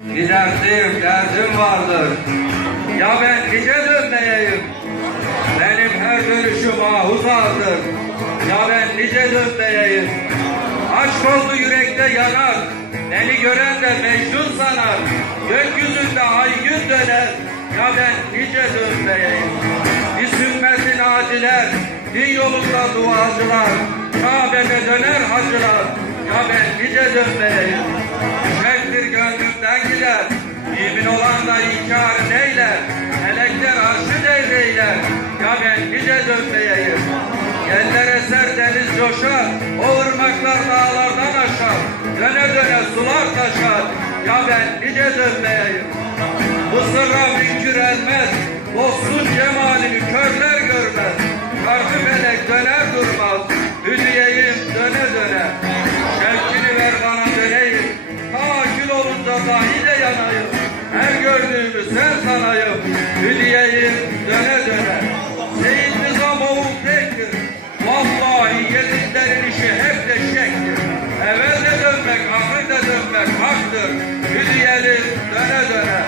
Bir derdim vardır. Ya ben nice dönmeyeyim. Benim her dönüşüm ahuzardır. Ya ben nice dönmeyeyim. Aşk oldu yürekte yanar. Beni gören de Mecnun sanar. Gökyüzünde ay gün döner. Ya ben nice dönmeyeyim. Biz ümmetin aciler, din yolunda duacılar, Kabe'de döner hacılar. Ya ben nice dönmeyeyim. Düşektir gönlümden gider. Mümin olan da inkar neyler. Melekler arşı devreyler. Ya ben nice dönmeyeyim. Yeller eser deniz coşar. O ırmaklar dağlardan aşar. Döne döne sular taşar. Ya ben nice dönmeyeyim. Bu sırra mümkün elmez. Dostun cemalini körler görmez. Karşı melek döner durmaz. Hüdiyeyim döne döne. Şevkini ver bana döneyim. Akil olunca dahi de yanayım. Her gördüğümü sen sanayım. Hüdiyeyim döne döne. Seyyid Nizam oğul tektir. Vallahi yediklerin işi hep de şektir. Evvelde dönmek, ahirde dönmek haktır. Hüdiyelim döne döne.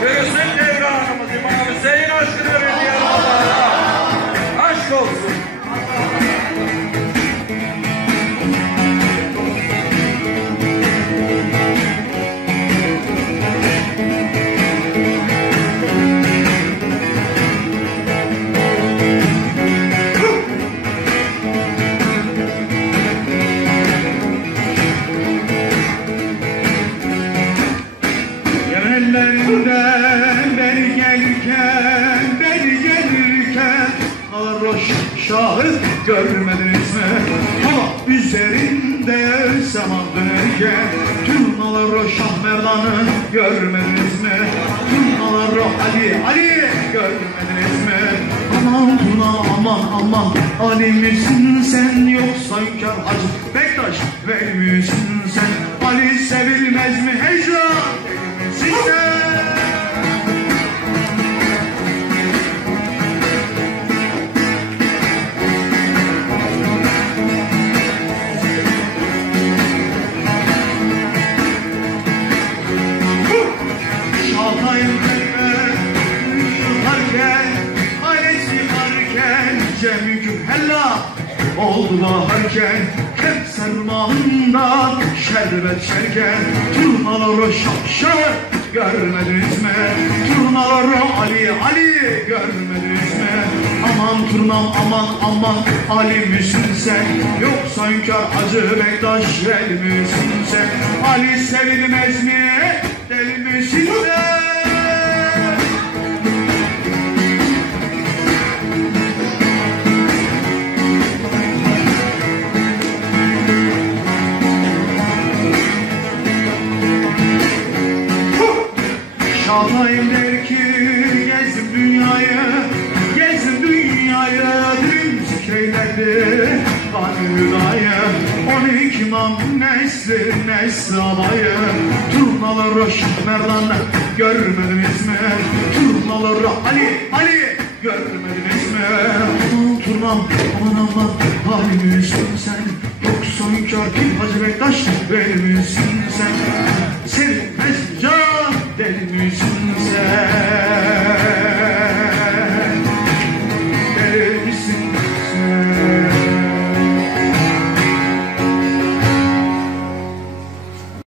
Göğsün devranımız İmam Hüseyin aşkını hüdiyelim Allah'a. Aşk olsun. Yerlerinden beri gelirken Varoş şahit görmediniz mi? Ama üzerinde zaman dönerken Turnalar Şah Merdan'ı görmediniz mi? Turnalar Ali görmediniz mi? Aman Turna aman Ali misin sen yoksa Hünkar Hacı Bektaş Veli misin sen? Ali sevilmez mi heycan? Şahtayım yıkarken, ailesi yıkarken, cemükü hella oldu baharken, Kevser mağından şerbet şerken, turnaları şapşal görmediniz mi? Turnaları Ali görmediniz mi? Aman turnam aman Ali misin sen? Yoksa Hünkar Hacı Bektaş Veli misin sen? Ali sevilmez mi? Deli misin sen? Şahtayım der ki gezdim dünyayı dün zikreylerdi kanıdayı 12 imam nesli abayı turnaları Şah Merdan görmediniz mi? Turnaları Ali görmediniz mi? Aman turnam aman Ali misin sen? Yoksa Hünkar Hacı Bektaş Veli misin sen?